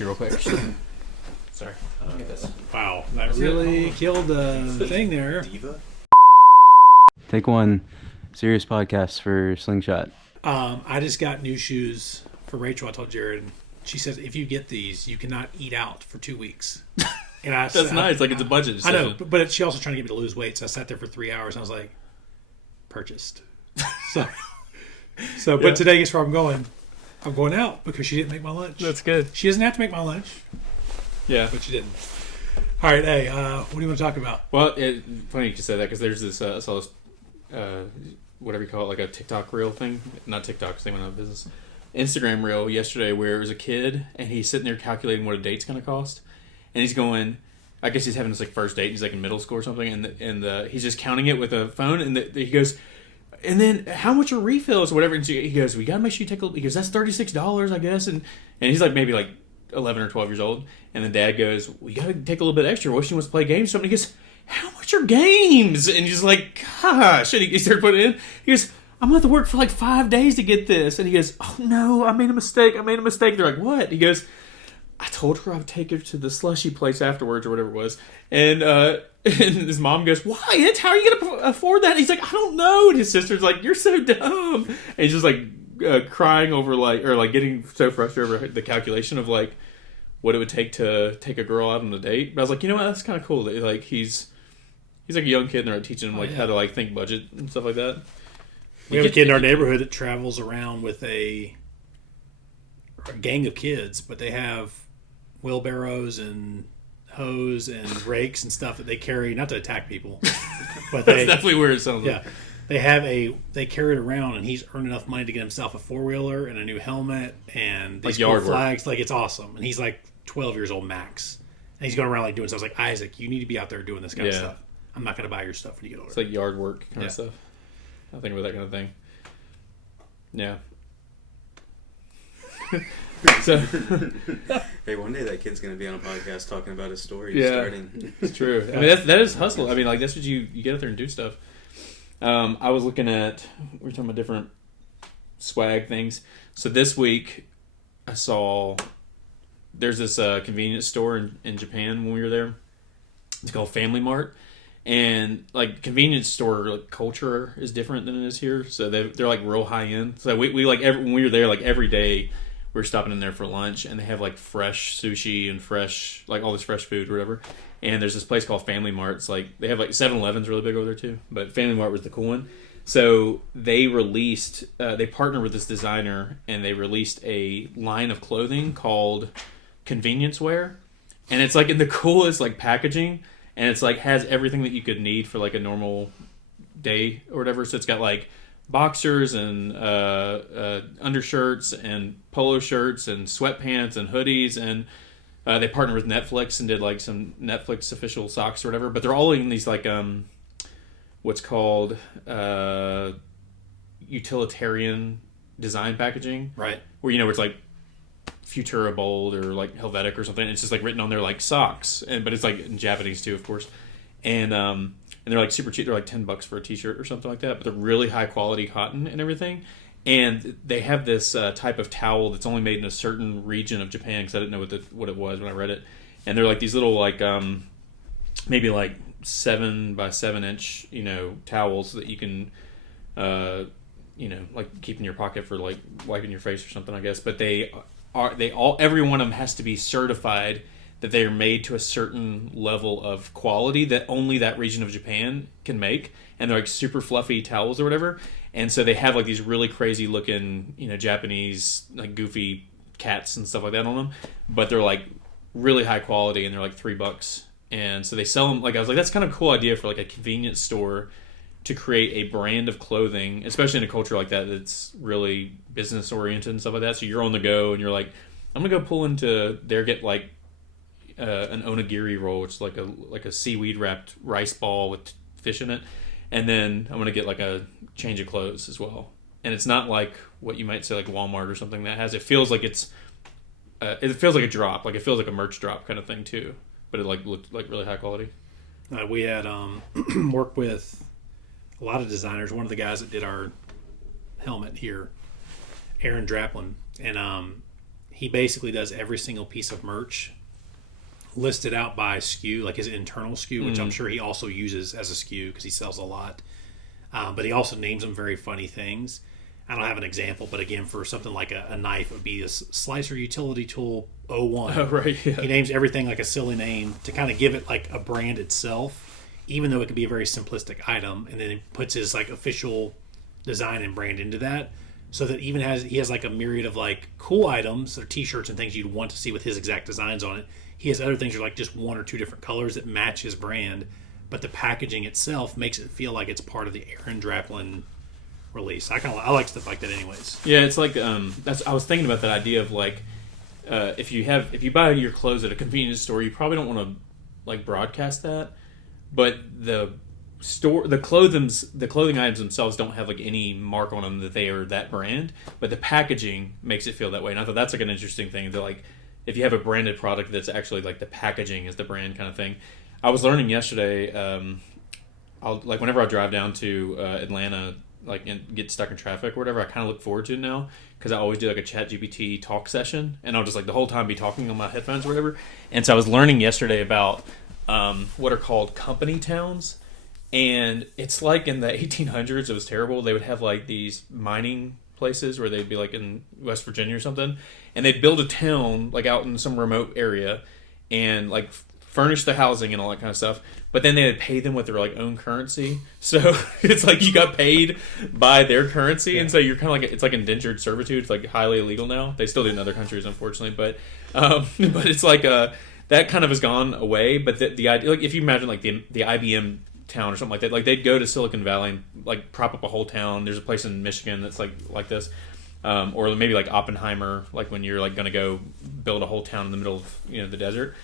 you real quick. Sorry. Wow, that really killed the thing there. Diva? Take one. Serious podcast for Slingshot. I just got new shoes for Rachel. I told Jared. She says if you get these, you cannot eat out for 2 weeks. And I That's nice. Like it's a budget decision. I know, but she also trying to get me to lose weight. So I sat there for 3 hours and I was like, purchased. But today, guess where I'm going? I'm going out because she didn't make my lunch. That's good. She doesn't have to make my lunch. Yeah. But she didn't. All right, hey, what do you want to talk about? Well, funny you said that because there's this, I saw this, whatever you call it, like a TikTok reel thing. Not TikTok because they went out of business. Instagram reel yesterday where it was a kid and he's sitting there calculating what a date's going to cost. And he's going, I guess he's having this like first date. He's like in middle school or something. And he's just counting it with a phone. And he goes, and then how much are refills or whatever? And so he goes, we got to make sure you take a look. He goes, that's $36, I guess. And he's like maybe like 11 or 12 years old. And the dad goes, we got to take a little bit extra. What if she wants to play games? Somebody goes, how much are games? And he's like, gosh. And he started putting it in. He goes, I'm going to have to work for like 5 days to get this. And he goes, oh no, I made a mistake. They're like, what? He goes, I told her I would take her to the slushy place afterwards or whatever it was. And his mom goes, Wyatt, how are you going to afford that? And he's like, I don't know. And his sister's like, you're so dumb. And he's just like crying over getting so frustrated over the calculation of like what it would take to take a girl out on a date. But I was like, you know what? That's kind of cool. That like he's like a young kid and they're teaching him like how to like think budget and stuff like that. We have a kid in our neighborhood that travels around with a gang of kids, but they have wheelbarrows and hose and rakes and stuff that they carry, not to attack people, but That's definitely where it sounds like. They carry it around, and he's earned enough money to get himself a 4-wheeler and a new helmet and these like yard cool flags. Like, it's awesome. And he's like 12 years old max. And he's going around like doing stuff. I was like, Isaac, you need to be out there doing this kind of stuff. I'm not going to buy your stuff when you get older. It's like yard work kind of stuff. I think about that kind of thing. Yeah. So, hey, one day that kid's going to be on a podcast talking about his story. Yeah, starting. It's true. I mean, that is hustle. I mean, like, that's what you get out there and do stuff. I was looking at, we were talking about different swag things. So this week, I saw, there's this convenience store in Japan when we were there. It's called Family Mart. And like convenience store like, culture is different than it is here. So they're like real high end. So we like when we were there, like every day we were stopping in there for lunch, and they have like fresh sushi and fresh like all this fresh food or whatever. And there's this place called Family Mart. It's like they have like 7-Eleven's really big over there too, but Family Mart was the cool one. So they released they partnered with this designer, and they released a line of clothing called convenience wear, and it's like in the coolest like packaging. And it's like has everything that you could need for like a normal day or whatever. So it's got like boxers and undershirts and polo shirts and sweatpants and hoodies. And they partnered with Netflix and did like some Netflix official socks or whatever. But they're all in these like what's called utilitarian design packaging. Right. Where, where it's like Futura Bold or like Helvetic or something. It's just like written on there like socks, but it's like in Japanese too, of course. And they're like super cheap. They're like $10 for a t-shirt or something like that. But they're really high quality cotton and everything. And they have this type of towel that's only made in a certain region of Japan, because I didn't know what it was when I read it. And they're like these little like maybe like 7 by 7 inch towels that you can like keep in your pocket for like wiping your face or something, I guess. But every one of them has to be certified that they are made to a certain level of quality that only that region of Japan can make, and they're like super fluffy towels or whatever. And so they have like these really crazy looking Japanese like goofy cats and stuff like that on them, but they're like really high quality, and they're like $3. And so they sell them. Like, I was like, that's kind of a cool idea for like a convenience store to create a brand of clothing, especially in a culture like that that's really business oriented and stuff like that. So you're on the go, and you're like, I'm gonna go pull into there, get like an onigiri roll, which is like a seaweed wrapped rice ball with fish in it, and then I'm gonna get like a change of clothes as well. And it's not like what you might say like Walmart or something that has. It feels like it feels like a drop, like it feels like a merch drop kind of thing too. But it like looked like really high quality. We had worked with a lot of designers. One of the guys that did our helmet here, Aaron Draplin, and he basically does every single piece of merch listed out by SKU, like his internal SKU, which I'm sure he also uses as a SKU because he sells a lot. But he also names them very funny things. I don't have an example, but again, for something like a knife, it would be a Slicer Utility Tool 01. Oh, right, yeah. He names everything like a silly name to kind of give it like a brand itself, even though it could be a very simplistic item, and then he puts his like official design and brand into that, so that even he has like a myriad of like cool items or t-shirts and things you'd want to see with his exact designs on it. He has other things that are like just one or two different colors that match his brand, but the packaging itself makes it feel like it's part of the Aaron Draplin release. I like stuff like that anyways. Yeah, it's like I was thinking about that idea of like if you buy your clothes at a convenience store, you probably don't want to like broadcast that, but the clothing items themselves don't have like any mark on them that they are that brand, but the packaging makes it feel that way. And I thought that's like an interesting thing that like if you have a branded product that's actually like the packaging is the brand kind of thing. I was learning yesterday. Whenever I drive down to Atlanta, like and get stuck in traffic or whatever, I kind of look forward to it now because I always do like a ChatGPT talk session, and I'll just like the whole time be talking on my headphones or whatever. And so I was learning yesterday about what are called company towns, and it's like in the 1800s. It was terrible. They would have like these mining places where they'd be like in West Virginia or something, and they'd build a town like out in some remote area, and like furnish the housing and all that kind of stuff, but then they would pay them with their like own currency. So it's like you got paid by their currency, and so you're kind of like it's like indentured servitude. It's like highly illegal now. They still do it in other countries, unfortunately, but it's like that kind of has gone away. But the idea, like if you imagine like the IBM town or something like that, like they'd go to Silicon Valley and like prop up a whole town. There's a place in Michigan that's like this. Or maybe like Oppenheimer, like when you're like going to go build a whole town in the middle of the desert,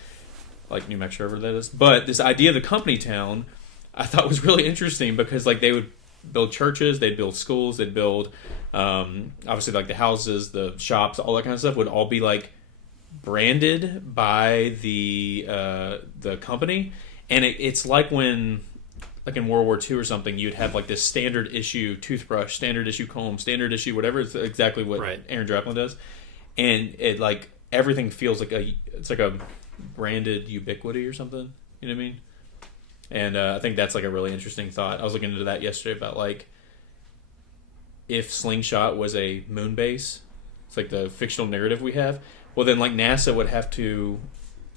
like New Mexico, wherever that is. But this idea of the company town, I thought was really interesting because like they would build churches, they'd build schools, they'd build obviously like the houses, the shops, all that kind of stuff would all be like branded by the company, and it's like when. Like in World War II or something, you'd have like this standard issue toothbrush, standard issue comb, standard issue whatever. It's exactly what Aaron Draplin does, and it like everything feels like it's like a branded ubiquity or something. You know what I mean? And I think that's like a really interesting thought. I was looking into that yesterday about like if Slingshot was a moon base, it's like the fictional narrative we have. Well, then like NASA would have to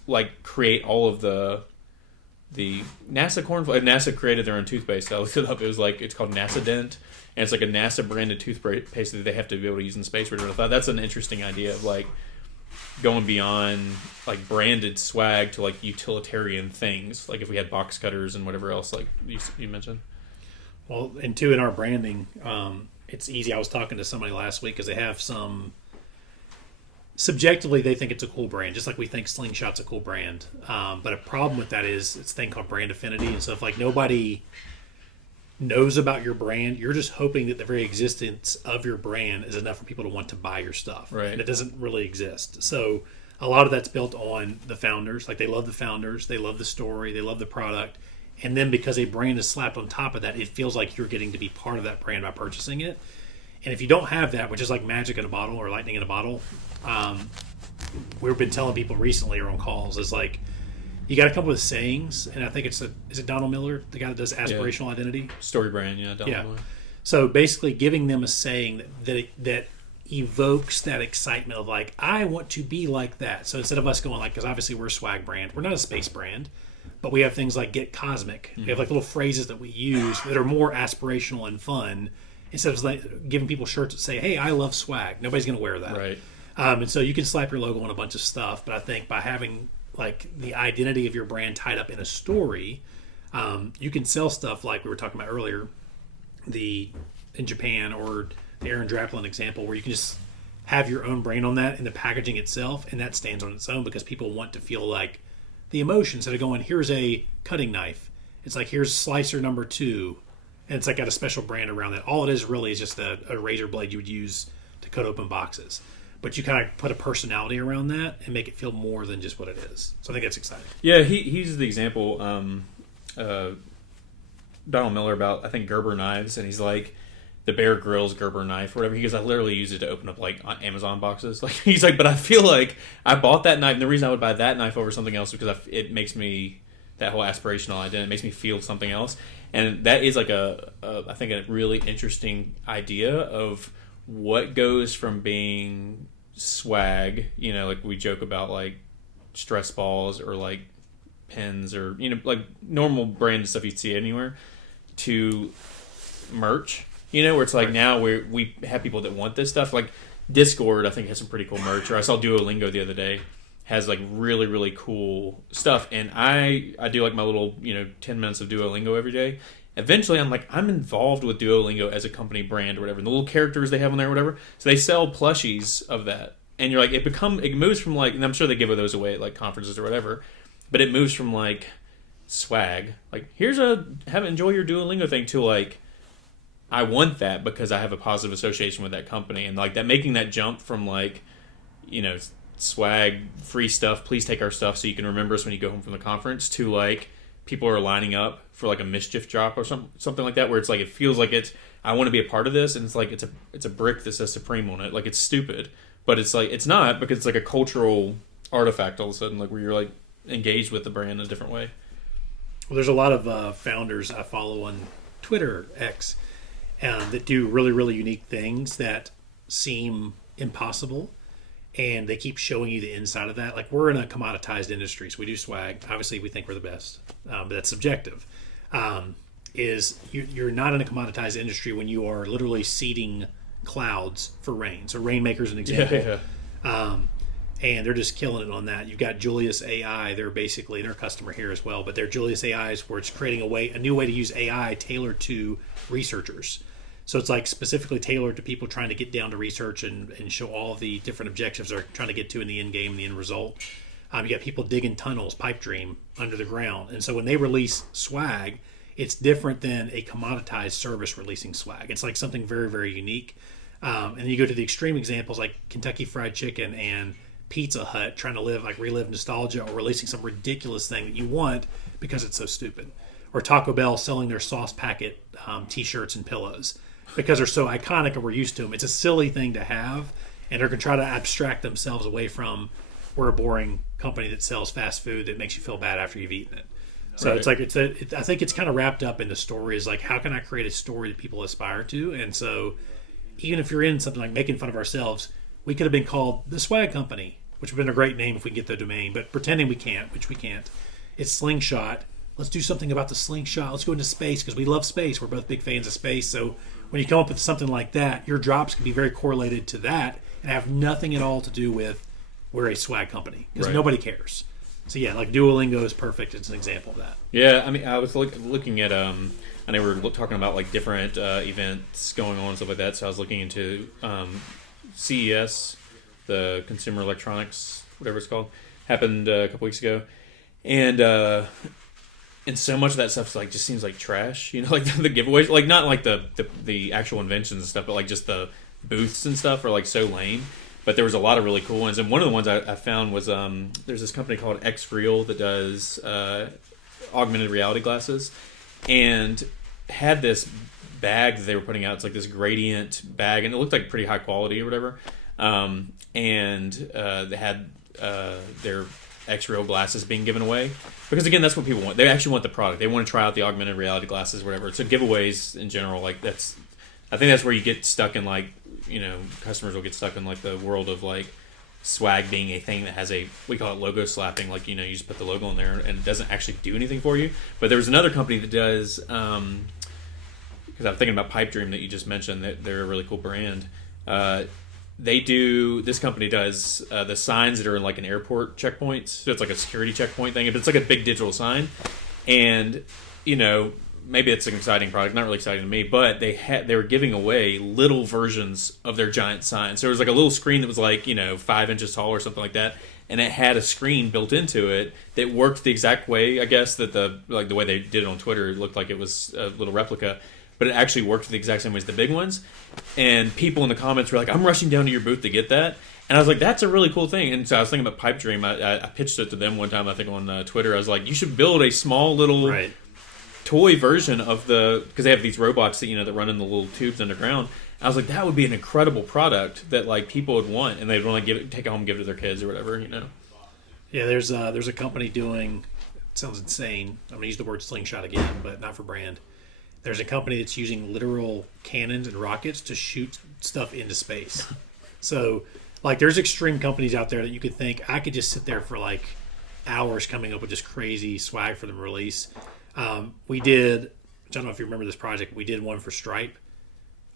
like create all of the NASA created their own toothpaste. I looked it up. It's called NASA Dent, and it's like a NASA branded toothpaste that they have to be able to use in space. I thought that's an interesting idea of like going beyond like branded swag to like utilitarian things. Like if we had box cutters and whatever else like you mentioned. Well, and two, in our branding, it's easy. I was talking to somebody last week because they have some. Subjectively, they think it's a cool brand, just like we think Slingshot's a cool brand. But a problem with that is it's a thing called brand affinity. And so if like nobody knows about your brand, you're just hoping that the very existence of your brand is enough for people to want to buy your stuff. Right. And it doesn't really exist. So a lot of that's built on the founders. Like they love the founders, they love the story, they love the product. And then because a brand is slapped on top of that, it feels like you're getting to be part of that brand by purchasing it. And if you don't have that, which is like magic in a bottle or lightning in a bottle, we've been telling people recently or on calls is like you got to come up with sayings, and I think is it Donald Miller, the guy that does aspirational identity, story brand, Donald Miller. So basically, giving them a saying that evokes that excitement of like I want to be like that. So instead of us going like, because obviously we're a swag brand, we're not a space brand, but we have things like Get Cosmic. We have like little phrases that we use that are more aspirational and fun. Instead of like giving people shirts that say, "Hey, I love swag," nobody's going to wear that. Right. And so you can slap your logo on a bunch of stuff, but I think by having like the identity of your brand tied up in a story, you can sell stuff like we were talking about earlier, in Japan, or the Aaron Draplin example, where you can just have your own brand on that in the packaging itself, and that stands on its own because people want to feel like the emotion. Instead of going, "Here's a cutting knife," it's like, "Here's slicer number 2." And it's like got a special brand around that. All it is really is just a razor blade you would use to cut open boxes. But you kind of put a personality around that and make it feel more than just what it is. So I think that's exciting. Yeah, he's the example, Donald Miller, about, I think, Gerber knives. And he's like, the Bear Grylls Gerber knife or whatever. He goes, I literally use it to open up like Amazon boxes. Like he's like, but I feel like I bought that knife. And the reason I would buy that knife over something else is because it makes me, that whole aspirational identity, it makes me feel something else. And that is like I think a really interesting idea of what goes from being swag, you know, like we joke about like stress balls or like pens or, you know, like normal brand stuff you'd see anywhere, to merch, you know, where it's like now we have people that want this stuff. Like Discord, I think, has some pretty cool merch. Or I saw Duolingo the other day, has like really, really cool stuff. And I do like my little, you know, 10 minutes of Duolingo every day. Eventually, I'm involved with Duolingo as a company brand or whatever. And the little characters they have on there or whatever. So they sell plushies of that. And you're like, it moves from like, and I'm sure they give those away at like conferences or whatever. But it moves from like swag, like enjoy your Duolingo thing, to like, I want that because I have a positive association with that company. And like that, making that jump from like, you know, swag, free stuff, please take our stuff so you can remember us when you go home from the conference, to like people are lining up for like a mischief drop or something like that, where it's like, it feels like I want to be a part of this, and it's like it's a brick that says Supreme on it. Like it's stupid, but it's like, it's not, because it's like a cultural artifact all of a sudden, like where you're like engaged with the brand in a different way. Well, there's a lot of founders I follow on Twitter, X, that do really, really unique things that seem impossible, and they keep showing you the inside of that. Like, we're in a commoditized industry, so we do swag. Obviously, we think we're the best, but that's subjective. You're not in a commoditized industry when you are literally seeding clouds for rain. So Rainmaker's an example. Yeah. And they're just killing it on that. You've got Julius AI. They're a customer here as well, but they're Julius AIs, where it's creating a new way to use AI tailored to researchers. So it's like specifically tailored to people trying to get down to research and show all of the different objectives they're trying to get to in the end game, the end result. You got people digging tunnels, pipe dream, under the ground. And so when they release swag, it's different than a commoditized service releasing swag. It's like something very, very unique. And then you go to the extreme examples like Kentucky Fried Chicken and Pizza Hut trying to relive nostalgia, or releasing some ridiculous thing that you want because it's so stupid. Or Taco Bell selling their sauce packet t-shirts and pillows because they're so iconic and we're used to them. It's a silly thing to have, and they're going to try to abstract themselves away from, we're a boring company that sells fast food that makes you feel bad after you've eaten it. So It's like, I think it's kind of wrapped up in the story, is like, how can I create a story that people aspire to? And so even if you're in something like making fun of ourselves, we could have been called the Swag Company, which would have been a great name if we can get the domain, but pretending we can't, which we can't. It's Slingshot. Let's do something about the Slingshot. Let's go into space because we love space. We're both big fans of space. So when you come up with something like that, your drops can be very correlated to that and have nothing at all to do with we're a swag company, because nobody cares. So yeah, like Duolingo is perfect. It's an example of that. Yeah, I mean, I was looking at, I know we were talking about like different events going on and stuff like that. So I was looking into CES, the Consumer Electronics, whatever it's called, happened a couple weeks ago, and so much of that stuff like just seems like trash, you know, like the giveaways, like not like the actual inventions and stuff, but like just the booths and stuff are like so lame. But there was a lot of really cool ones, and one of the ones I found was there's this company called X-Real that does augmented reality glasses, and had this bag that they were putting out. It's like this gradient bag, and it looked like pretty high quality or whatever. And they had their X-Real glasses being given away, because again, that's what people want. They actually want the product. They want to try out the augmented reality glasses, whatever. So giveaways in general, like I think that's where you get stuck in, like, you know, customers will get stuck in like the world of like swag being a thing that has we call it logo slapping. Like, you know, you just put the logo on there and it doesn't actually do anything for you. But there was another company that does, because I'm thinking about Pipe Dream that you just mentioned, that they're a really cool brand. This company does the signs that are in like an airport checkpoint. So it's like a security checkpoint thing, but it's like a big digital sign. And, you know, maybe it's an exciting product, not really exciting to me, but they were giving away little versions of their giant signs. So there was like a little screen that was like, you know, 5 inches tall or something like that, and it had a screen built into it that worked the exact way, I guess, that the way they did it on Twitter. It looked like it was a little replica, but it actually worked the exact same way as the big ones. And people in the comments were like, I'm rushing down to your booth to get that. And I was like, that's a really cool thing. And so I was thinking about Pipe Dream. I pitched it to them one time, I think, on Twitter. I was like, you should build a small little toy version of because they have these robots that that run in the little tubes underground. I was like, that would be an incredible product that like people would want, and they'd want to take it home, give it to their kids or whatever. Yeah, there's a company doing. It sounds insane. I'm gonna use the word slingshot again, but not for brand. There's a company that's using literal cannons and rockets to shoot stuff into space. So, like, there's extreme companies out there that you could think I could just sit there for like hours coming up with just crazy swag for them to release. We did. I don't know if you remember this project. We did one for Stripe,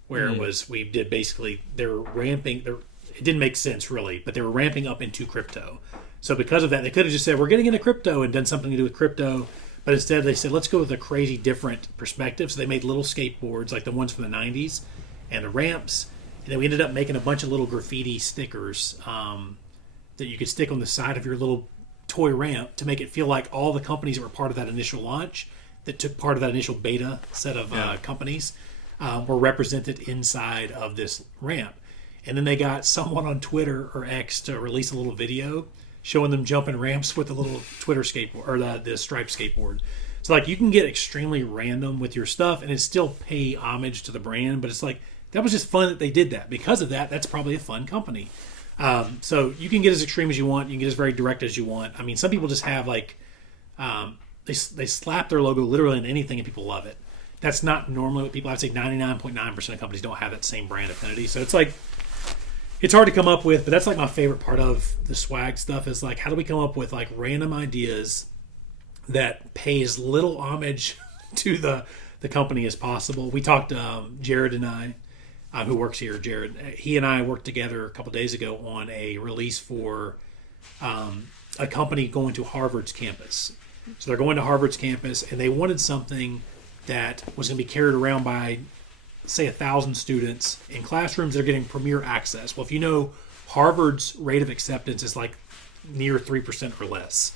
where it was we did basically they're ramping. It didn't make sense really, but they were ramping up into crypto. So because of that, they could have just said we're getting into crypto and done something to do with crypto. But instead, they said, let's go with a crazy different perspective. So they made little skateboards, like the ones from the 90s, and the ramps. And then we ended up making a bunch of little graffiti stickers that you could stick on the side of your little toy ramp to make it feel like all the companies that were part of that initial launch, that took part of that initial beta set of companies, were represented inside of this ramp. And then they got someone on Twitter or X to release a little video showing them jumping ramps with the little Twitter skateboard or the Stripe skateboard. So like you can get extremely random with your stuff and it still pay homage to the brand, but it's like that was just fun that they did that. Because of that, that's probably a fun company. So you can get as extreme as you want. You can get as very direct as you want. I mean, some people just have like they slap their logo literally in anything and people love it. That's not normally what people. I'd say 99.9% of companies don't have that same brand affinity. So it's like. It's hard to come up with, but that's like my favorite part of the swag stuff is like, how do we come up with like random ideas that pay as little homage to the company as possible? We talked, Jared and I, who works here, Jared, he and I worked together a couple days ago on a release for a company going to Harvard's campus. So they're going to Harvard's campus and they wanted something that was going to be carried around by say 1,000 students in classrooms that are getting premier access. Well, if you know Harvard's rate of acceptance is like near 3% or less,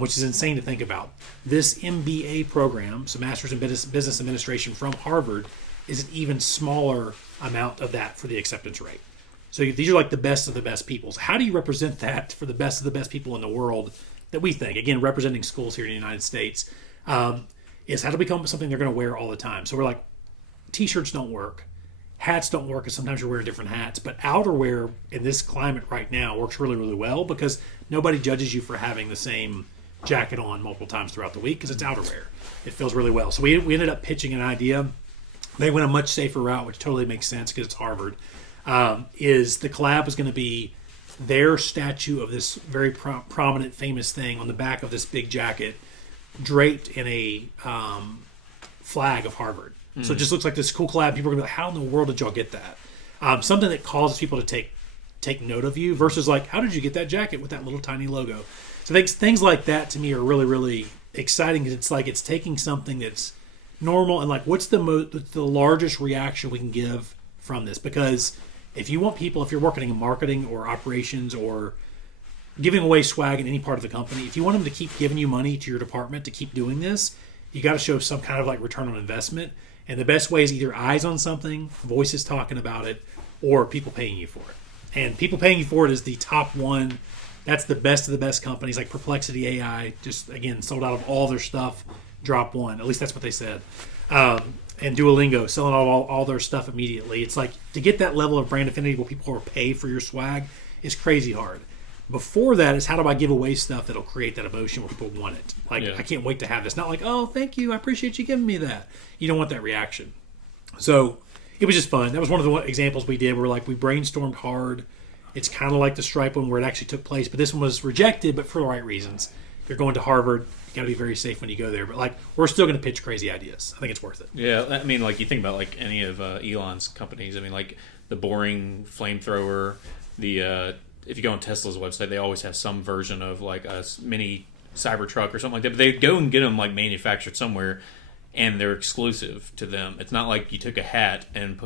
which is insane to think about. This MBA program, so Master's in Business Administration from Harvard, is an even smaller amount of that for the acceptance rate. So these are like the best of the best people. So how do you represent that for the best of the best people in the world that we think, again, representing schools here in the United States, is how to become something they're going to wear all the time. So we're like, T-shirts don't work. Hats don't work because sometimes you're wearing different hats. But outerwear in this climate right now works really, really well because nobody judges you for having the same jacket on multiple times throughout the week because it's outerwear. It feels really well. So we ended up pitching an idea. They went a much safer route, which totally makes sense because it's Harvard. Is the collab was going to be their statue of this very prominent, famous thing on the back of this big jacket draped in a flag of Harvard. So it just looks like this cool collab. People are going to be like, how in the world did y'all get that? Something that causes people to take note of you versus like, how did you get that jacket with that little tiny logo? So things like that to me are really, really exciting. It's like it's taking something that's normal and like what's the largest reaction we can give from this? Because if you want people, if you're working in marketing or operations or giving away swag in any part of the company, if you want them to keep giving you money to your department to keep doing this, you got to show some kind of like return on investment. And the best way is either eyes on something, voices talking about it, or people paying you for it. And people paying you for it is the top one. That's the best of the best companies like Perplexity AI, just again, sold out of all their stuff, drop one. At least that's what they said. And Duolingo, selling all their stuff immediately. It's like to get that level of brand affinity where people will pay for your swag is crazy hard. Before that is how do I give away stuff that'll create that emotion where people want it? Like, I can't wait to have this. Not like, oh, thank you. I appreciate you giving me that. You don't want that reaction. So it was just fun. That was one of the examples we did where like we brainstormed hard. It's kind of like the Stripe one where it actually took place. But this one was rejected, but for the right reasons. If you're going to Harvard, you got to be very safe when you go there. But like we're still going to pitch crazy ideas. I think it's worth it. Yeah, I mean, like you think about like any of Elon's companies. I mean, like the boring flamethrower, if you go on Tesla's website, they always have some version of like a mini Cybertruck or something like that. But they go and get them like manufactured somewhere, and they're exclusive to them. It's not like you took a hat and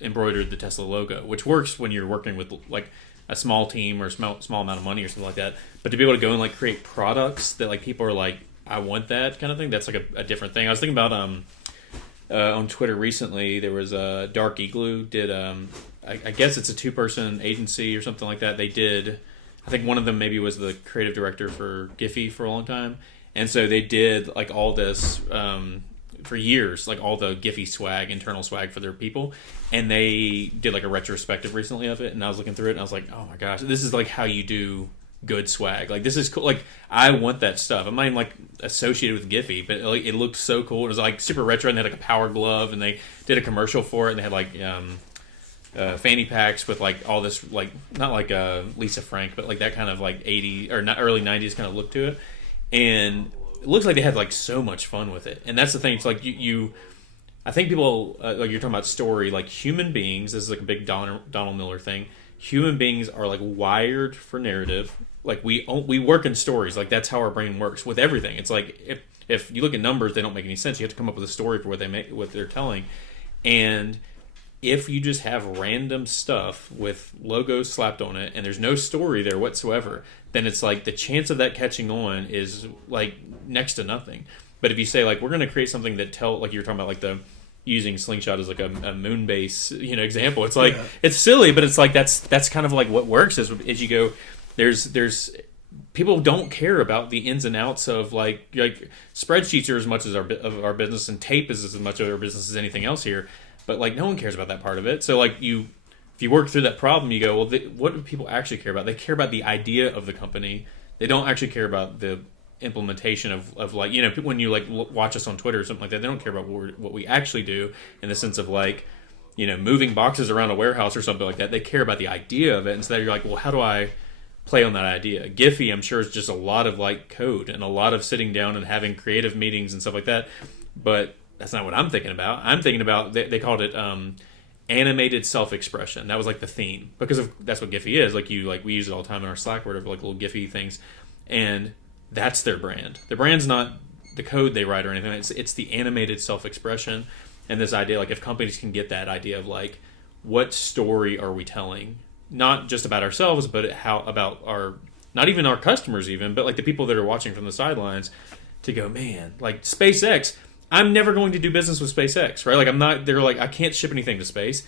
embroidered the Tesla logo, which works when you're working with like a small team or a small amount of money or something like that. But to be able to go and like create products that like people are like, I want that kind of thing. That's like a different thing. I was thinking about on Twitter recently, there was Dark Igloo did I guess it's a 2-person agency or something like that. They did, I think one of them maybe was the creative director for Giphy for a long time, And so they did like all this for years, like all the Giphy swag, internal swag for their people. And they did like a retrospective recently of it. And I was looking through it and I was like, oh my gosh, this is like how you do good swag. Like, this is cool. Like, I want that stuff. I'm not even like associated with Giphy, but like, it looked so cool. It was like super retro, and they had like a power glove, and they did a commercial for it, and they had like fanny packs with like all this, like, not like Lisa Frank, but like that kind of like 80 or not early 90s kind of look to it. And it looks like they had like so much fun with it. And that's the thing. It's like you I think people like, you're talking about story, like human beings, this is like a big Donald Miller thing. Human beings are like wired for narrative. Like we work in stories. Like that's how our brain works with everything. It's like if you look at numbers, they don't make any sense. You have to come up with a story for what they're telling. And if you just have random stuff with logos slapped on it and there's no story there whatsoever, then it's like the chance of that catching on is like next to nothing. But if you say like, we're going to create something that like you're talking about, like the using Slingshot as like a moon base, example. It's like, it's silly, but it's like, that's kind of like what works as you go, there's people don't care about the ins and outs of like spreadsheets are as much as of our business, and tape is as much of our business as anything else here. But like no one cares about that part of it. So like if you work through that problem, you go, well, what do people actually care about? They care about the idea of the company. They don't actually care about the implementation of like, when you like watch us on Twitter or something like that, they don't care about what we actually do in the sense of like, moving boxes around a warehouse or something like that. They care about the idea of it. And so you're like, well, how do I play on that idea? Giphy, I'm sure, is just a lot of like code and a lot of sitting down and having creative meetings and stuff like that. But that's not what I'm thinking about. I'm thinking about, they called it animated self-expression. That was like the theme, because that's what Giphy is. Like we use it all the time in our Slack or whatever, like little Giphy things. And that's their brand. The brand's not the code they write or anything. It's the animated self-expression. And this idea, like if companies can get that idea of like, what story are we telling? Not just about ourselves, but about not even our customers even, but like the people that are watching from the sidelines, to go, man, like SpaceX, I'm never going to do business with SpaceX, right? Like they're like, I can't ship anything to space,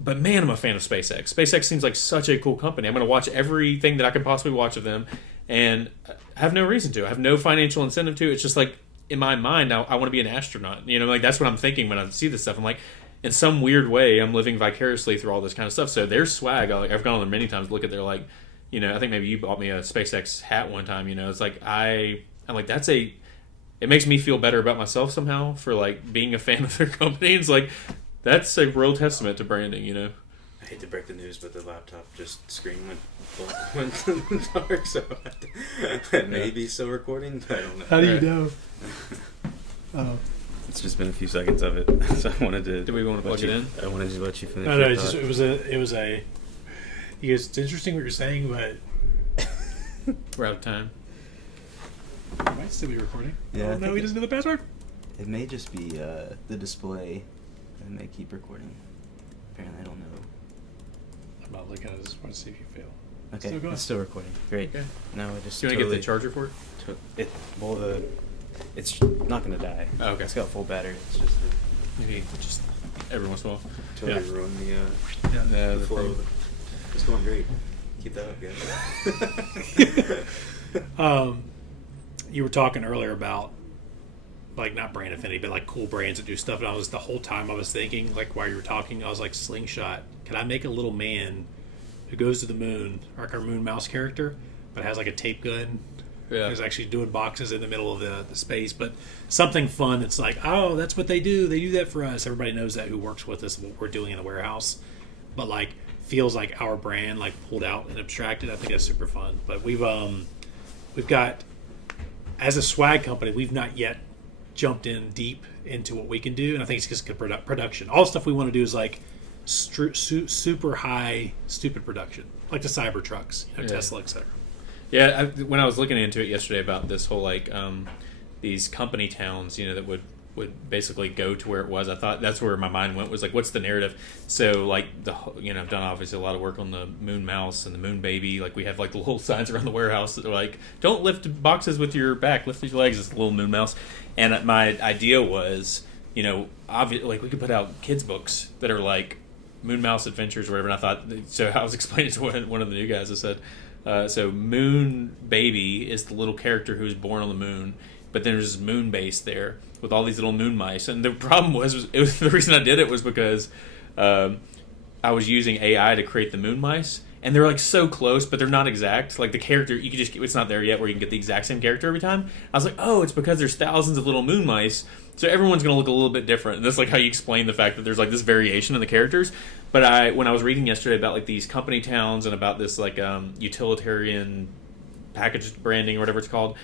but man, I'm a fan of SpaceX. SpaceX seems like such a cool company. I'm going to watch everything that I can possibly watch of them, and I have no reason to. I have no financial incentive to. It's just like, in my mind, I want to be an astronaut. Like that's what I'm thinking when I see this stuff. I'm like, in some weird way, I'm living vicariously through all this kind of stuff. So their swag, I've gone on there many times to look at their like, I think maybe you bought me a SpaceX hat one time. It's like I'm like, it makes me feel better about myself somehow for like being a fan of their company. It's like, that's a real testament to branding, I hate to break the news, but the laptop just screen went dark, so it may be still recording, but I don't know. How do you know? Oh. It's just been a few seconds of it, so I wanted to. Do we want to plug it in? I wanted to let you finish. No, it was a. It's interesting what you're saying, but we're out of time. It might still be recording. Yeah. Oh no, he doesn't know the password. It may just be the display, and they keep recording. Apparently, I don't know. I'm not looking at it. I just want to see if you fail. Okay, Still going. it's still recording. Great. Okay. No, I just. Do you want to get the charger for it? It's not going to die. Oh, okay. It's got full battery. It's just Maybe just every once in a while. totally ruined The the flow. It's going great. Keep that up, guys. You were talking earlier about like not brand affinity, but like cool brands that do stuff. And the whole time I was thinking, like while you were talking, I was like, Slingshot. Can I make a little man who goes to the moon, like our moon mouse character, but has like a tape gun? Yeah. Is actually doing boxes in the middle of the space, but something fun that's like, oh, that's what they do. They do that for us. Everybody knows that who works with us and what we're doing in the warehouse. But like feels like our brand like pulled out and abstracted. I think that's super fun. But we've got, as a swag company, we've not yet jumped in deep into what we can do, and I think it's just production. All the stuff we want to do is like super high stupid production, like the Cybertrucks, Tesla, etc. Yeah, when I was looking into it yesterday about this whole like these company towns, that would basically go to where it was, I thought that's where my mind went, was like, what's the narrative? So like I've done obviously a lot of work on the moon mouse and the moon baby. Like we have like little signs around the warehouse that are like, don't lift boxes with your back, lift with your legs. It's a little moon mouse. And my idea was, obviously, like we could put out kids books that are like moon mouse adventures or whatever. And I thought, so I was explaining to one of the new guys, I said, So Moon Baby is the little character who's born on the moon, but then there's this moon base there with all these little moon mice. And the problem was the reason I did it was because I was using AI to create the moon mice, and they're like so close, but they're not exact. Like the character, you can it's not there yet where you can get the exact same character every time. I was like, oh, it's because there's thousands of little moon mice, so everyone's going to look a little bit different. And that's like how you explain the fact that there's like this variation in the characters. But when I was reading yesterday about like these company towns and about this like utilitarian package branding or whatever it's called,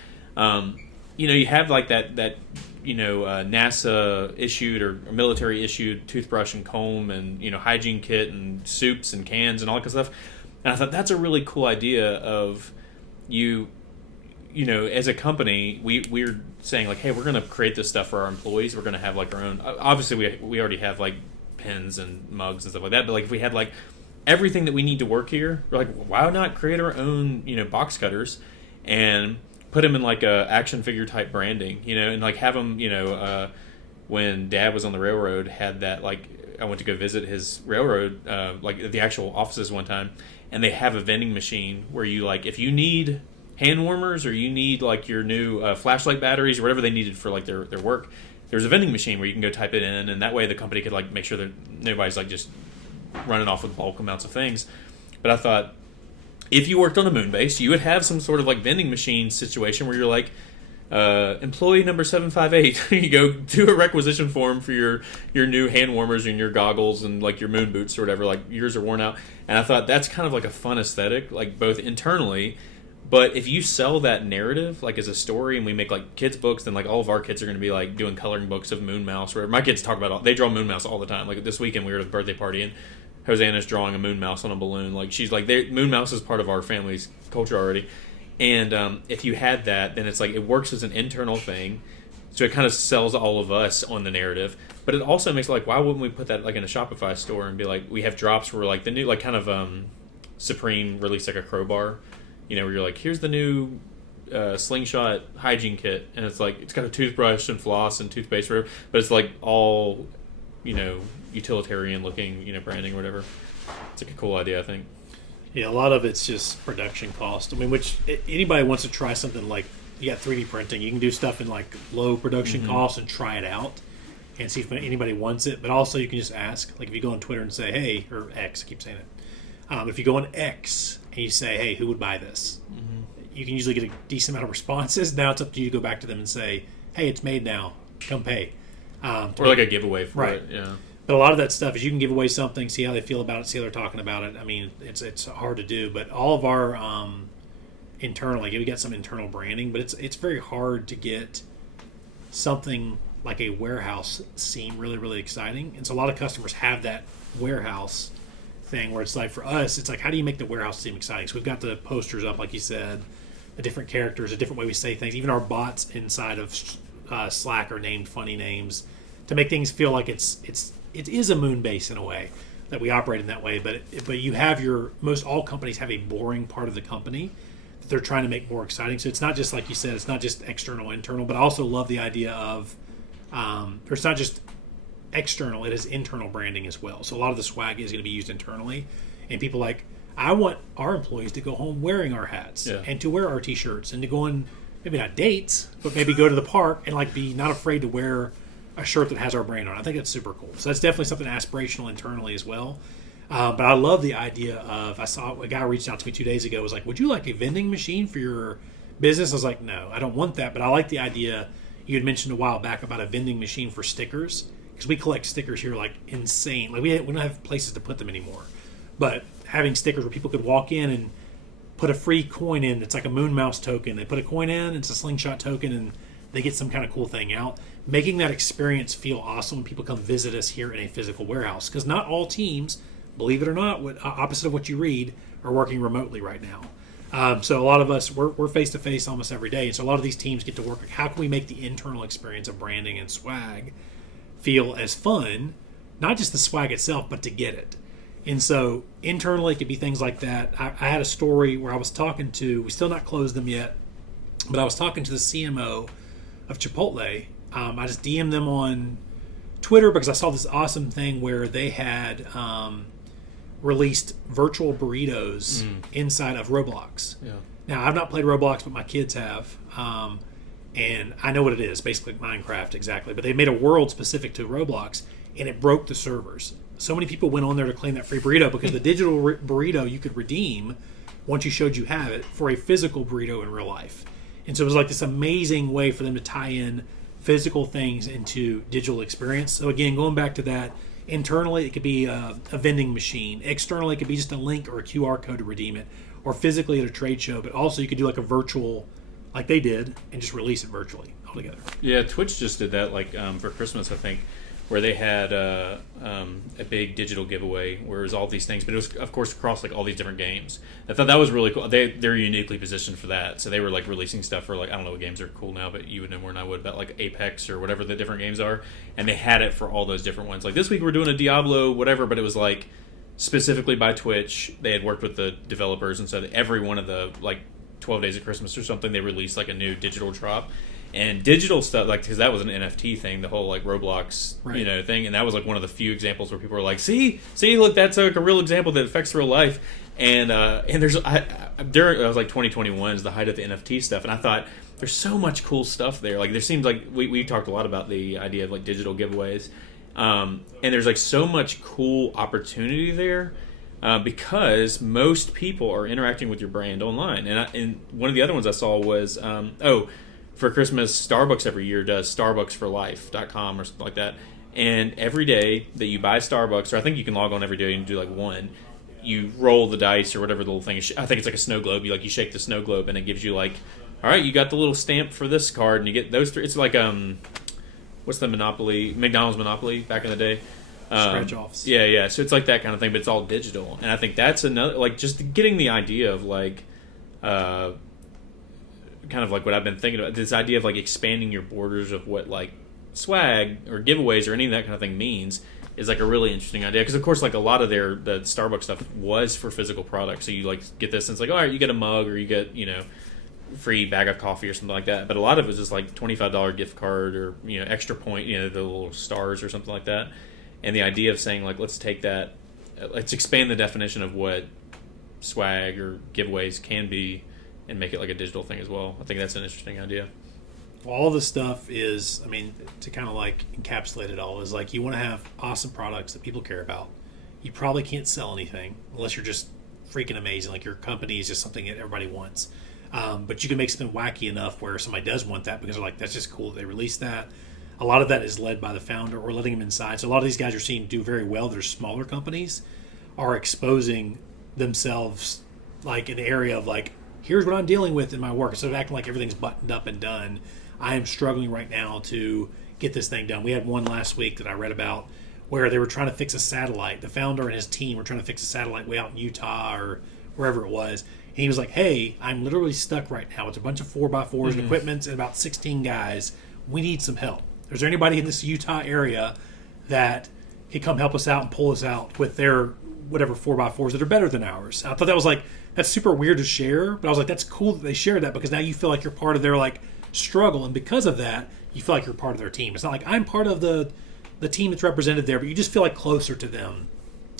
you have like that NASA issued or military issued toothbrush and comb and hygiene kit and soups and cans and all that kind of stuff. And I thought that's a really cool idea of as a company, we're saying like, hey, we're going to create this stuff for our employees. We're going to have like our own. Obviously, we already have like pens and mugs and stuff like that. But like if we had like everything that we need to work here, we're like, why not create our own box cutters and put them in like a action figure type branding, and like have them, when Dad was on the railroad, had that like I went to go visit his railroad, like the actual offices one time, and they have a vending machine where you like if you need hand warmers or you need like your new flashlight batteries or whatever they needed for like their work, there's a vending machine where you can go type it in, and that way the company could like make sure that nobody's like just running off with bulk amounts of things. But I thought, if you worked on a moon base, you would have some sort of like vending machine situation where you're like, employee number 758, you go do a requisition form for your new hand warmers and your goggles and like your moon boots or whatever, like yours are worn out. And I thought that's kind of like a fun aesthetic, like both internally, but if you sell that narrative like as a story and we make like kids books, then like all of our kids are going to be like doing coloring books of Moon Mouse, where my kids talk about they draw Moon Mouse all the time. Like this weekend we were at a birthday party and Hosanna's drawing a moon mouse on a balloon. Like she's like, moon mouse is part of our family's culture already. And if you had that, then it's like it works as an internal thing, so it kind of sells all of us on the narrative. But it also makes it like, why wouldn't we put that like in a Shopify store and be like, we have drops where like the new like kind of Supreme released like a crowbar, where you're like, here's the new Slingshot hygiene kit, and it's like it's got a toothbrush and floss and toothpaste, or whatever, but it's like all utilitarian looking branding or whatever. It's like a cool idea, I think. Yeah, a lot of it's just production cost. I mean, which anybody wants to try something like, you got 3D printing, you can do stuff in like low production costs and try it out and see if anybody wants it. But also you can just ask, like if you go on Twitter and say, hey, or X, I keep saying it. If you go on X and you say, hey, who would buy this? You can usually get a decent amount of responses. Now it's up to you to go back to them and say, hey, it's made now, come pay. Or like a giveaway for it. Yeah. But a lot of that stuff is you can give away something, see how they feel about it, see how they're talking about it. I mean, it's hard to do, but all of our internally, we got some internal branding, but it's very hard to get something like a warehouse seem really, really exciting. And so a lot of customers have that warehouse thing where it's like, for us, it's like, how do you make the warehouse seem exciting? So we've got the posters up, like you said, the different characters, a different way we say things. Even our bots inside of Slack are named funny names to make things feel like it is a moon base in a way, that we operate in that way. But you have all companies have a boring part of the company that they're trying to make more exciting. So it's not just like you said, it's not just external, internal, but I also love the idea of it's not just external, it is internal branding as well. So a lot of the swag is going to be used internally, and people like, I want our employees to go home wearing our hats and to wear our t-shirts and to go on, maybe not dates, but maybe go to the park and like be not afraid to wear a shirt that has our brand on. I think that's super cool. So that's definitely something aspirational internally as well. But I love the idea of, I saw a guy reached out to me 2 days ago, was like, would you like a vending machine for your business? I was like, no, I don't want that. But I like the idea you had mentioned a while back about a vending machine for stickers, because we collect stickers here like insane. Like we don't have places to put them anymore. But having stickers where people could walk in and put a free coin in, it's like a Moon Mouse token. They put a coin in, it's a Slingshot token, and they get some kind of cool thing out. Making that experience feel awesome when people come visit us here in a physical warehouse. Because not all teams, believe it or not, opposite of what you read, are working remotely right now. So a lot of us, we're face-to-face almost every day. And so a lot of these teams get to work. Like, how can we make the internal experience of branding and swag feel as fun? Not just the swag itself, but to get it. And so internally, it could be things like that. I had a story where I was talking to, we still not closed them yet, but I was talking to the CMO of Chipotle. I just DM'd them on Twitter because I saw this awesome thing where they had released virtual burritos inside of Roblox. Yeah. Now, I've not played Roblox, but my kids have. And I know what it is, basically Minecraft, exactly. But they made a world specific to Roblox, and it broke the servers. So many people went on there to claim that free burrito because the digital burrito you could redeem once you showed you have it for a physical burrito in real life. And so it was like this amazing way for them to tie in physical things into digital experience. So again, going back to that, internally it could be a vending machine. Externally it could be just a link or a QR code to redeem it. Or physically at a trade show. But also you could do like a virtual, like they did, and just release it virtually altogether. Yeah, Twitch just did that for Christmas, I think, where they had a big digital giveaway where it was all these things, but it was, of course, across like all these different games. I thought that was really cool. They're uniquely positioned for that. So they were like releasing stuff for like, I don't know what games are cool now, but you would know more than I would about like Apex or whatever the different games are. And they had it for all those different ones. Like this week we're doing a Diablo, whatever, but it was like specifically by Twitch. They had worked with the developers, and so every one of the like 12 Days of Christmas or something, they released like a new digital drop. And digital stuff, like, because that was an NFT thing, the whole like Roblox, right. Thing, and that was like one of the few examples where people were like, "See, look, that's like a real example that affects real life." And there's, during it was like 2021 is the height of the NFT stuff, and I thought there's so much cool stuff there. Like there seems like we talked a lot about the idea of like digital giveaways, and there's like so much cool opportunity there. Because most people are interacting with your brand online, and one of the other ones I saw was for Christmas, Starbucks every year does StarbucksForLife.com or something like that. And every day that you buy Starbucks, or I think you can log on every day and do like one, you roll the dice or whatever the little thing is. I think it's like a snow globe. You shake the snow globe and it gives you like, all right, you got the little stamp for this card, and you get those three. It's like what's the Monopoly? McDonald's Monopoly back in the day. Scratch offs. Yeah. So it's like that kind of thing, but it's all digital. And I think that's another, like, just getting the idea of like kind of like what I've been thinking about, this idea of like expanding your borders of what like swag or giveaways or any of that kind of thing means is like a really interesting idea. Because of course, like a lot of the Starbucks stuff was for physical products. So you like get this and it's like, all right, you get a mug or you get, free bag of coffee or something like that. But a lot of it is just like $25 gift card or, extra point, the little stars or something like that. And the idea of saying like, let's take that, let's expand the definition of what swag or giveaways can be and make it like a digital thing as well. I think that's an interesting idea. Well, all this stuff is, to kind of like encapsulate it all, is like you want to have awesome products that people care about. You probably can't sell anything unless you're just freaking amazing. Like your company is just something that everybody wants. But you can make something wacky enough where somebody does want that because they're like, that's just cool that they released that. A lot of that is led by the founder or letting them inside. So a lot of these guys you're seeing do very well. They're smaller companies are exposing themselves like in the area of like, here's what I'm dealing with in my work. Instead of acting like everything's buttoned up and done, I am struggling right now to get this thing done. We had one last week that I read about where they were trying to fix a satellite. The founder and his team were trying to fix a satellite way out in Utah or wherever it was. And he was like, hey, I'm literally stuck right now. It's a bunch of 4x4s and equipment and about 16 guys. We need some help. Is there anybody in this Utah area that can come help us out and pull us out with their whatever 4x4s that are better than ours? And I thought that was like, that's super weird to share, but I was like, that's cool that they shared that because now you feel like you're part of their like struggle, and because of that, you feel like you're part of their team. It's not like I'm part of the team that's represented there, but you just feel like closer to them.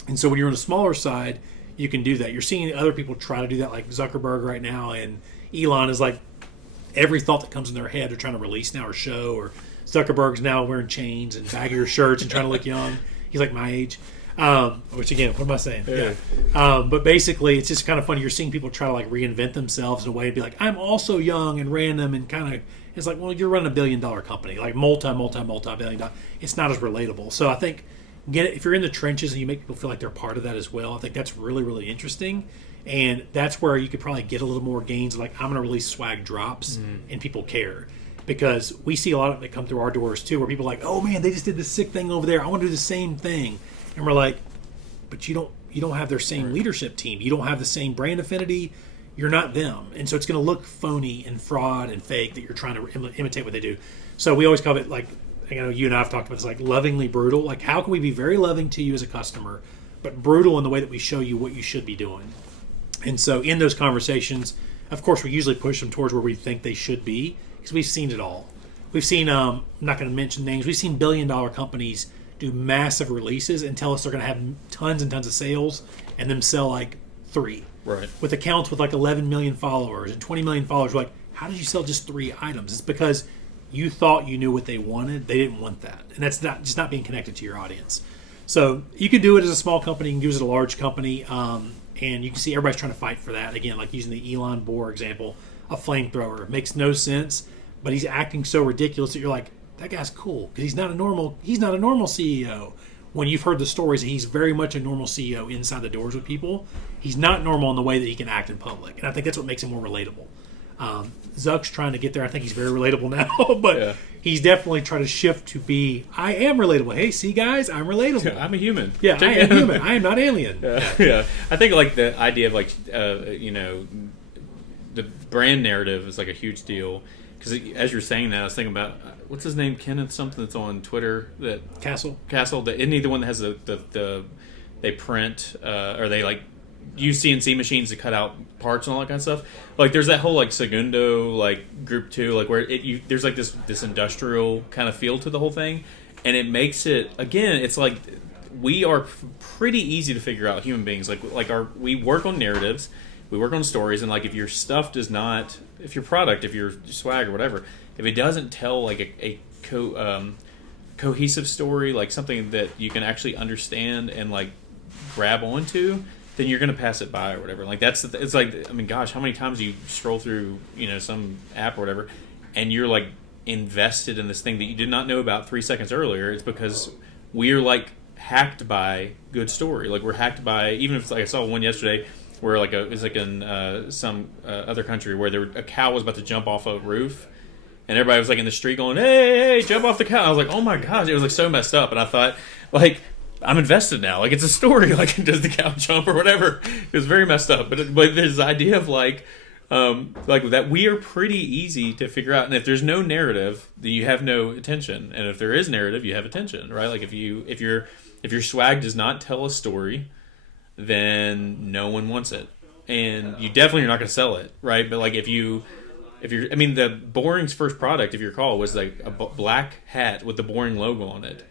And so when you're on a smaller side, you can do that. You're seeing other people try to do that, like Zuckerberg right now, and Elon is like every thought that comes in their head they're trying to release now or show, or Zuckerberg's now wearing chains and baggier shirts and trying to look young. He's like my age. Which again, what am I saying? Yeah. But basically, it's just kind of funny. You're seeing people try to like reinvent themselves in a way and be like, I'm also young and random and kind of. It's like, well, you're running $1 billion company, like multi-billion dollar. It's not as relatable. So I think if you're in the trenches and you make people feel like they're part of that as well, I think that's really, really interesting. And that's where you could probably get a little more gains. Like I'm going to release swag drops and people care. Because we see a lot of it come through our doors too, where people are like, oh man, they just did this sick thing over there. I want to do the same thing. And we're like, but you don't have their same leadership team. You don't have the same brand affinity. You're not them. And so it's going to look phony and fraud and fake that you're trying to imitate what they do. So we always call it like, you and I have talked about this, like lovingly brutal. Like how can we be very loving to you as a customer, but brutal in the way that we show you what you should be doing? And so in those conversations, of course, we usually push them towards where we think they should be because we've seen it all. We've seen, I'm not going to mention names, we've seen billion-dollar companies do massive releases and tell us they're going to have tons and tons of sales, and them sell like 3. Right. With accounts with like 11 million followers and 20 million followers, we're like, how did you sell just 3 items? It's because you thought you knew what they wanted. They didn't want that. And that's not being connected to your audience. So you can do it as a small company, you can do it as a large company, and you can see everybody's trying to fight for that. Again, like using the Elon Bohr example, a flamethrower. It makes no sense, but he's acting so ridiculous that you're like, that guy's cool because he's not a normal CEO. When you've heard the stories that he's very much a normal CEO inside the doors with people, he's not normal in the way that he can act in public. And I think that's what makes him more relatable. Zuck's trying to get there. I think he's very relatable now, but he's definitely trying to shift to be, I am relatable. Hey, see guys, I'm relatable. I'm a human. Yeah, I am human. I am not alien. Yeah. I think like the idea of like, the brand narrative is like a huge deal. Because as you're saying that, I was thinking about, what's his name, Kenneth something that's on Twitter? Castle. That isn't he the one that has they print, or they like use CNC machines to cut out parts and all that kind of stuff. Like there's that whole like Segundo like group 2, like where there's like this industrial kind of feel to the whole thing, and it makes it, again, it's like we are pretty easy to figure out, human beings. We work on narratives, we work on stories, and like if your stuff does not, if your product, if your swag or whatever, if it doesn't tell like a cohesive story, like something that you can actually understand and like grab onto, then you're gonna pass it by or whatever. Like it's like, I mean, gosh, how many times you scroll through some app or whatever, and you're like invested in this thing that you did not know about 3 seconds earlier. It's because we're like hacked by good story. Like we're hacked by, even if it's like I saw one yesterday where like it was like in some other country where a cow was about to jump off a roof, and everybody was like in the street going, hey, jump off the cow. I was like, oh my gosh, it was like so messed up. And I thought, like, I'm invested now. Like, it's a story. Like, does the cow jump or whatever? It was very messed up. But there's this idea of like that we are pretty easy to figure out. And if there's no narrative, then you have no attention. And if there is narrative, you have attention, right? Like if your swag does not tell a story, then no one wants it, and you definitely are not going to sell it, right? But like if you're, I mean, the Boring's first product, if you recall, was like a black hat with the Boring logo on it.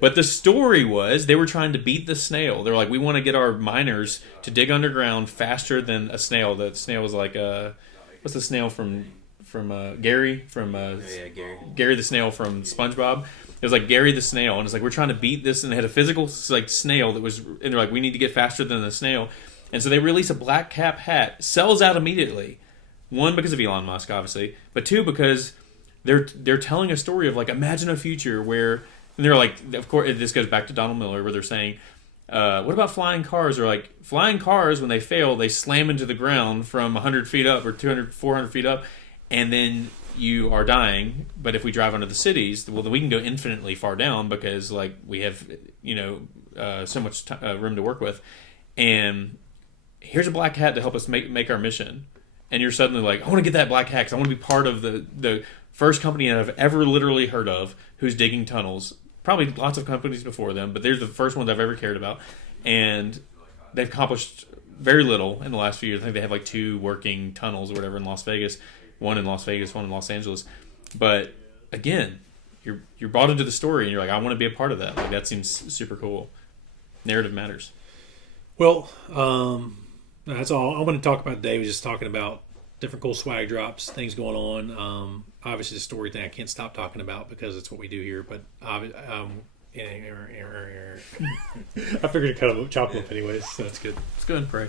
But the story was they were trying to beat the snail. They're like, we want to get our miners to dig underground faster than a snail. The snail was like, what's the snail from Gary? Gary the snail from SpongeBob. It was like Gary the snail, and it's like, we're trying to beat this, and they had a physical like snail that was, and they're like, we need to get faster than the snail. And so they release a black cap hat, sells out immediately. 1, because of Elon Musk, obviously, but 2, because they're telling a story of like, imagine a future where, and they're like, of course, this goes back to Donald Miller, where they're saying, what about flying cars? Or like, flying cars, when they fail, they slam into the ground from 100 feet up or 200, 400 feet up, and then you are dying. But if we drive under the cities, well, then we can go infinitely far down because like we have, so much room to work with. And here's a black hat to help us make our mission. And you're suddenly like, I want to get that black hat because I want to be part of the first company that I've ever literally heard of who's digging tunnels. Probably lots of companies before them, but they're the first ones I've ever cared about. And they've accomplished very little in the last few years. I think they have like 2 working tunnels or whatever in Las Vegas. 1 in Las Vegas, 1 in Los Angeles. But again, you're brought into the story and you're like, I want to be a part of that. Like that seems super cool. Narrative matters. Well, that's all I want to talk about today. Was just talking about different cool swag drops, things going on. Obviously, the story thing I can't stop talking about because it's what we do here. But I figured to chop them up anyways, so that's good. Let's go ahead and pray.